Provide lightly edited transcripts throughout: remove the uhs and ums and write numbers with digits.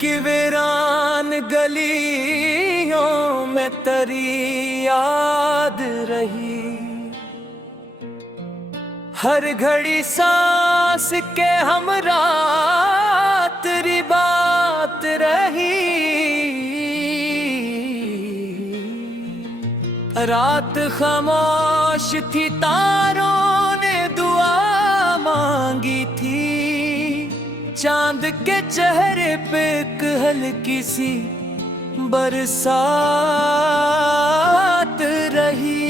की वीरान गलियों में तेरी याद रही, हर घड़ी सांस के हमरा तेरी बात रही। रात खामोश थी, तारों ने दुआ मांगी थी, चांद के चेहरे पे एक हल्की सी बरसात रही।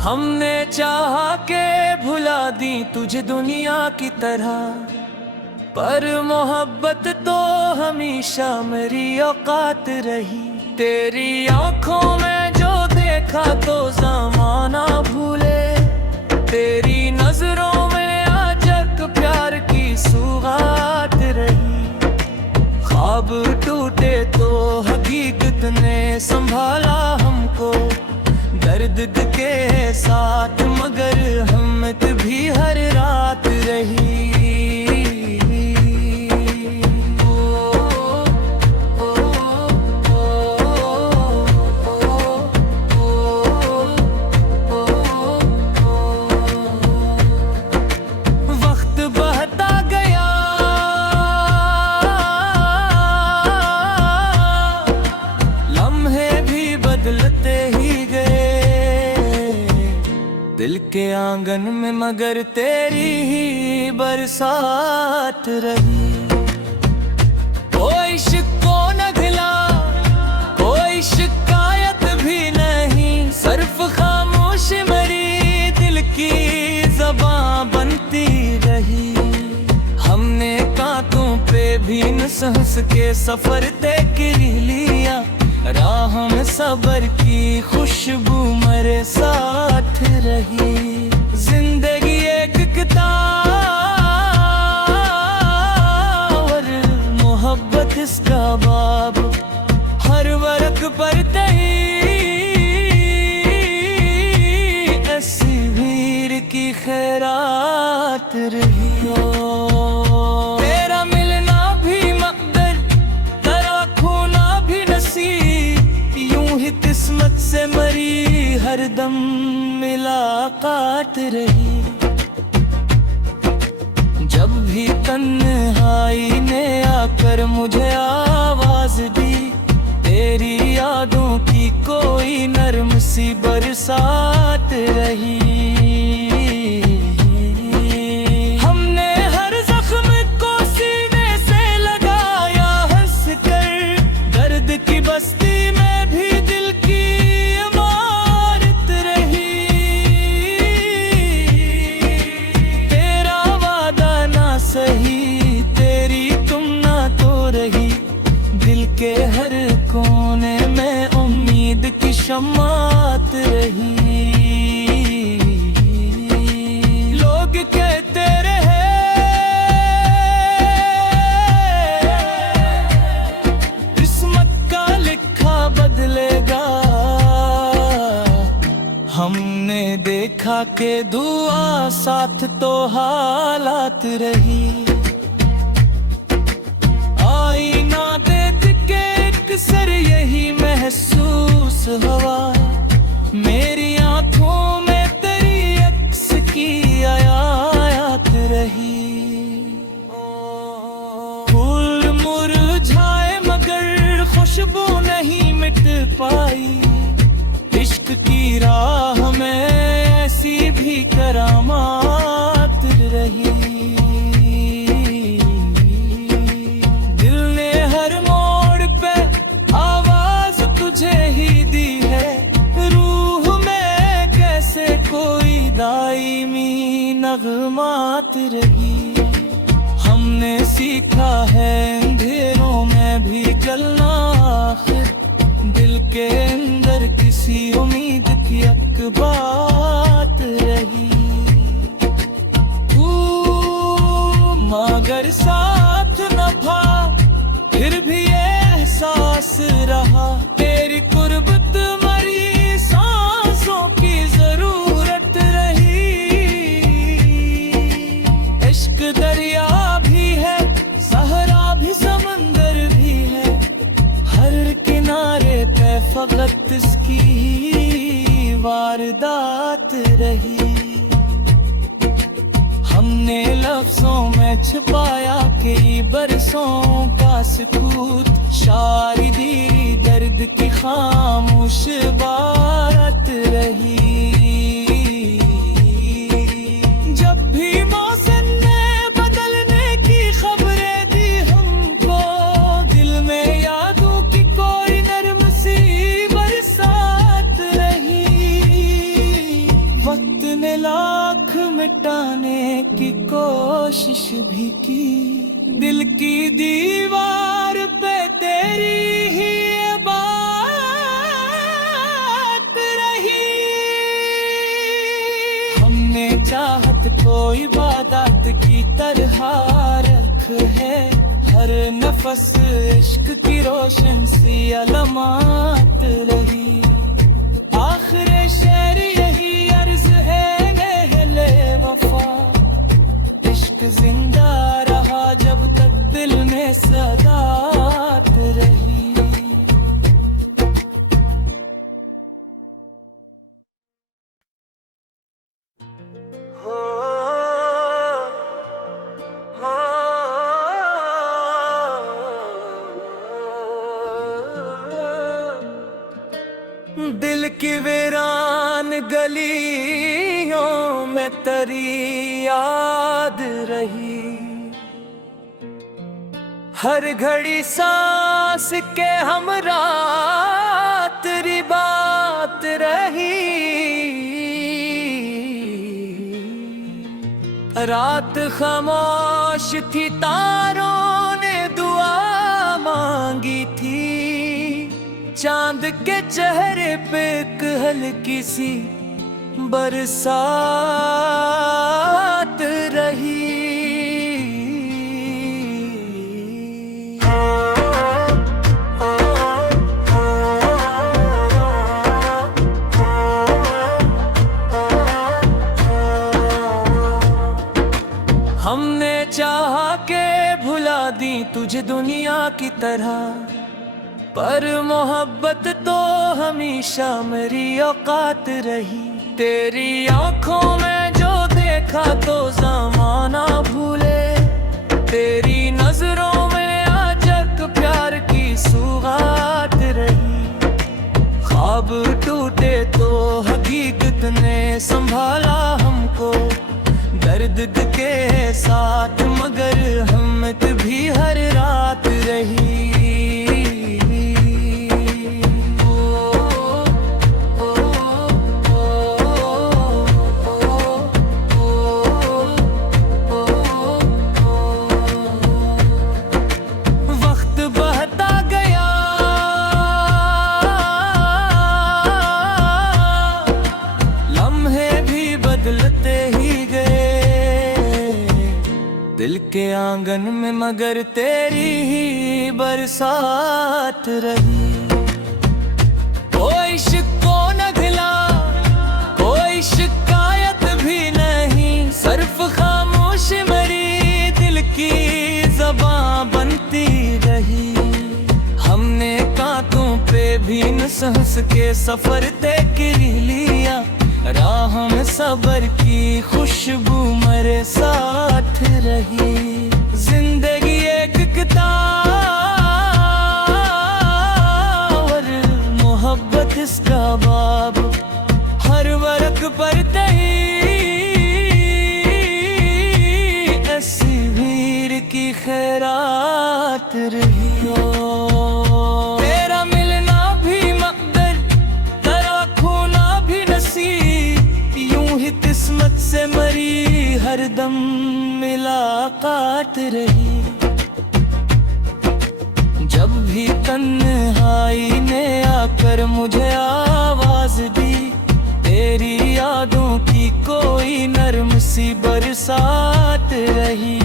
हमने चाहा के भुला दी तुझे दुनिया की तरह, पर मोहब्बत तो हमेशा मेरी औकात रही। तेरी आंखों में जो देखा तो ज़माना भूले, तेरी नजरों में आज तक प्यार की सुगात रही। ख्वाब टूटे तो हकीकत ने संभाला हमको, दर्द के साथ मगर हिम्मत भी हर रात रही। वक्त बहता गया, लम्हे भी बदलते ही गए दिल के आंगन में, मगर तेरी ही बरसात रही। कोई शिको न गिला, कोई शिकायत भी नहीं, सिर्फ खामोशी मेरी दिल की ज़बां बनती रही। हमने कांटों पे भी हंस हंस के सफर तय कर लिया, राह में सबर की खुशबू मेरे साथ रही। जिंदगी एक किताब और मोहब्बत इसका बाब, हर वर्क पर ऐसी वीर की खैरात रही हो। तेरा मिलना भी मकदर, तेरा खोना भी नसीब, यूं ही किस्मत से मरी हरदम मुलाकात रही। जब भी तन्हाई ने आकर मुझे आवाज दी, तेरी यादों की कोई नर्म सी बरसात रही। हमने हर जख्म को सीने से लगाया हंस कर, दर्द की बस्ती में भी दिल की इमारत रही। तेरा वादा ना सही, तेरी तुम ना तो रही, दिल के हर कोने में उम्मीद की शम्मात रही। लोग कहते रहे किस्मत का लिखा बदलेगा, हमने देखा के दुआ साथ तो हालात रही। आईना देख के अक्सर यही महसूस हुआ, मेरी आंखों में तेरी अक्स की आयात रही। फूल मुरझाए मगर खुशबू नहीं मिट पाई, इश्क की राह में ऐसी भी करामात रही। दिल ने हर मोड़ पे आवाज तुझे ही दी है, रूह में कैसे कोई दाईमी नगमात रही। हमने सीखा है अंधेरों में भी जलना, आखिर दिल के अंदर किसी उम्मीद की एक बात रही। मगर साथ न था फिर भी ये फकत इसकी ही वारदात रही। हमने लफ्जों में छिपाया कई बरसों का सुकूत, शायरी दर्द की खामोश बात रही। जब भी मौसम ने बदलने की खबरें दी हमको, दिल में यादों की कोई नरम सी बरसात रही। वक्त ने लाख मिटाने की कोशिश भी की, दिल की दीवार पे तेरी ही बात रही। हमने चाहत को इबादत की तरह रख है, हर नफस इश्क की रोशन सी अलमात रही। आखिर शेर यही अर्ज है अहले वफा, इश्क जिंदा रहा जब तक दिल में सदात रही। दिल की वीरान गलियों में तेरी याद रही, हर घड़ी सांस के हमरा तेरी बात रही। रात खामोश थी, तारों ने दुआ मांगी थी, चांद के चेहरे पे एक हल्की सी बरसात रही। हमने चाहा के भुला दी तुझे दुनिया की तरह, पर मोहब्बत तो हमेशा मेरी औकात रही। तेरी आंखों में जो देखा तो ज़माना भूले, तेरी नजरों में आजक प्यार की सुगात रही। ख्वाब टूटे तो हकीकत ने संभाला हमको, दर्द के साथ मगर हिम्मत भी हर रात रही। दिल के आंगन में मगर तेरी ही बरसात रही। कोई शिको न गिला, कोई शिकायत भी नहीं, सिर्फ खामोश मेरी दिल की ज़बां बनती रही। हमने कांटों पे भी हंस हंस के सफर तय कर लिया, राह में सबर की खुशबू मेरे साथ रही। जिंदगी एक किताब और मोहब्बत इसका बाब, हर वर्क पर ऐसी भीड़ की खैरात रही हो। तेरा मिलना भी मकदर, तेरा खोना भी नसीब, यूं ही किस्मत से मरी हरदम मुलाकात रही। जब भी तन्हाई ने आकर मुझे आवाज दी, तेरी यादों की कोई नरम सी बरसात रही।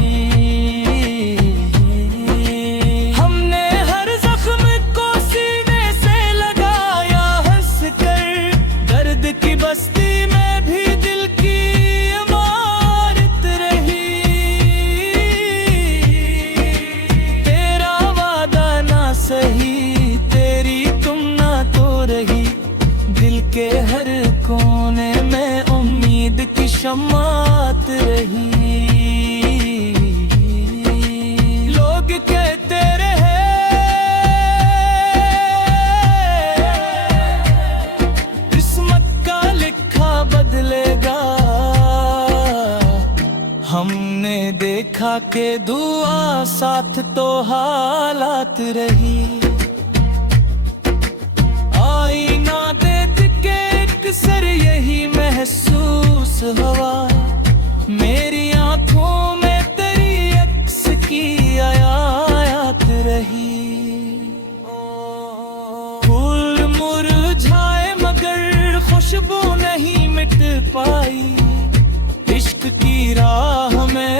हमने हर जख्म को सीने से लगाया हंस कर, दर्द की बस्ती में भी दिल की इमारत रही। तेरा वादा ना सही, तेरी तुम ना तो के हर कोने में उम्मीद की शम्मात रही। लोग कहते रहे किस्मत का लिखा बदलेगा, हमने देखा कि दुआ साथ तो हालात रही। आईना देख के अक्सर यही महसूस हुआ, मेरी आंखों में तेरी अक्स की आयात रही। फूल मुरझाए मगर खुशबू नहीं मिट पाई, इश्क की राह में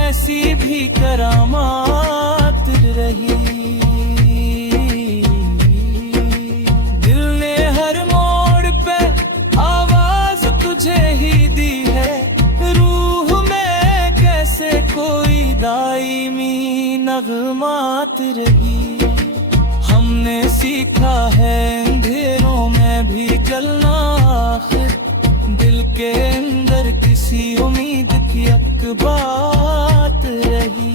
ऐसी भी करामात रही। दिल ने हर मोड़ पे आवाज तुझे ही दी है, रूह में कैसे कोई दाईमी नगमात रही। हमने सीखा है अंधेरों में भी जलना, दिल के अंदर किसी उम्मीद की एक बात रही।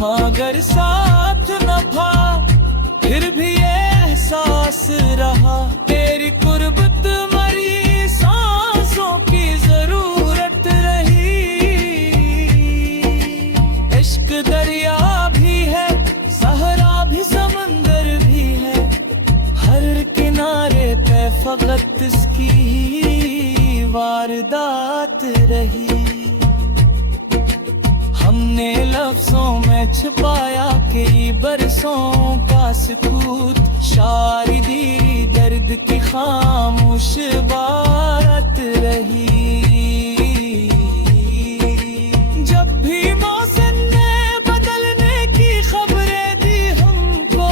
मगर साथ न था फिर भी एहसास रहा, तेरी कुर्बत मरी सांसों की जरूरत रही। इश्क दरिया भी है, सहरा भी, समंदर भी है, हर किनारे पे फकत इसकी वारदात रही। हमने लफ्जों में छिपाया कई बरसों का सुकूत, शायरी दर्द की खामोश बात रही। जब भी मौसम ने बदलने की खबरें दी हमको,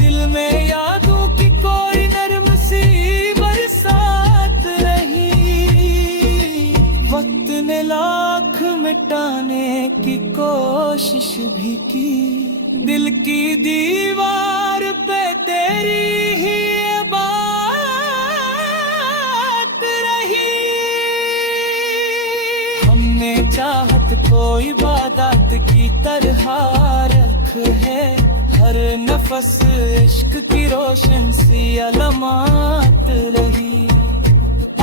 दिल में यादों की कोई नर्म सी बरसात रही। वक्त ने लाख मिटाने की कोशिश भी की, दिल की दीवार पे तेरी ही बात रही। हमने चाहत को इबादत की तरह रख है, हर नफस इश्क की रोशन सी अलमात रही।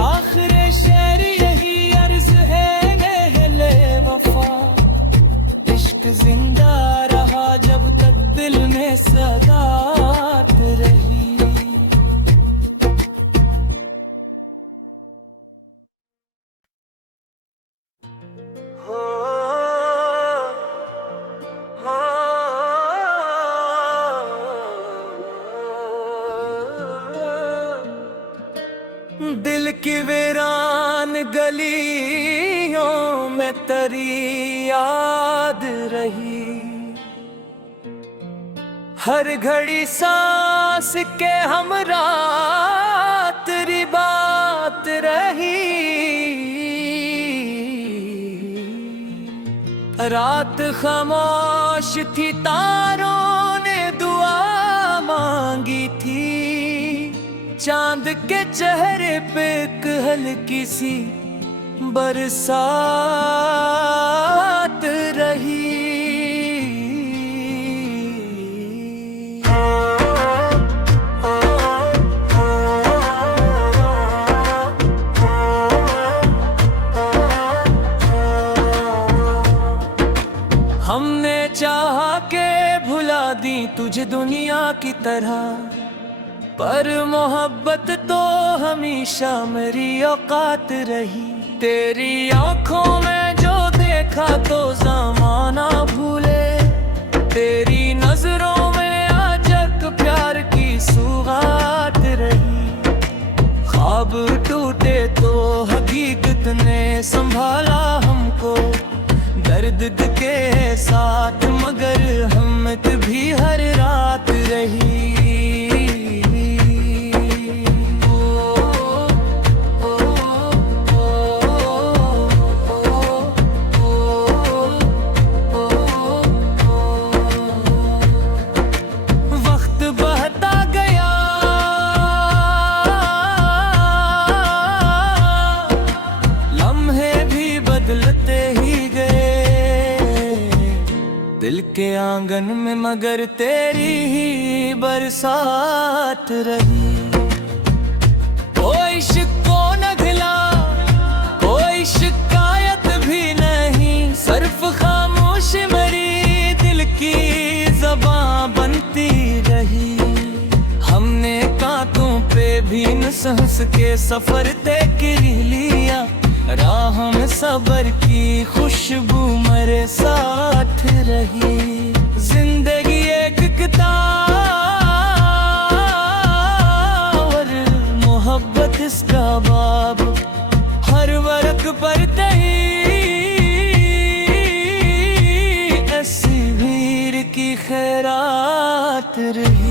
आखिर शेर यही अर्ज है अहले वफा, इश्क जिंदा रहा जब तक दिल में सदात रही। दिल की वीरान गलियों में तेरी याद रही, हर घड़ी सांस के हमरा तेरी बात रही। रात खामोश थी, तारों ने दुआ मांगी थी, चांद के चेहरे पे एक हल्की सी बरसात रही। हमने चाहा के भुला दी तुझे दुनिया की तरह, पर मोहब्बत तो हमेशा मेरी औकात रही। तेरी आंखों में जो देखा तो ज़माना भूले, तेरी नजरों में आज तक प्यार की सुगात रही। ख्वाब टूटे तो हकीकत ने संभाला हमको, दर्द के साथ मगर हिम्मत भी हर रात रही। के आंगन में मगर तेरी ही बरसात रही। कोई शिक्को न गिला, कोई शिकायत भी नहीं, सिर्फ खामोशी मेरी दिल की ज़बां बनती रही। हमने कांटों पे भी हंस हंस के सफर तय कर लिया, राह में सब्र की खुशबू मेरे साथ रही। जिंदगी एक किताब और मोहब्बत इसका बाब, हर वर्क पर तही ऐसी भीड़ की खैरात रही।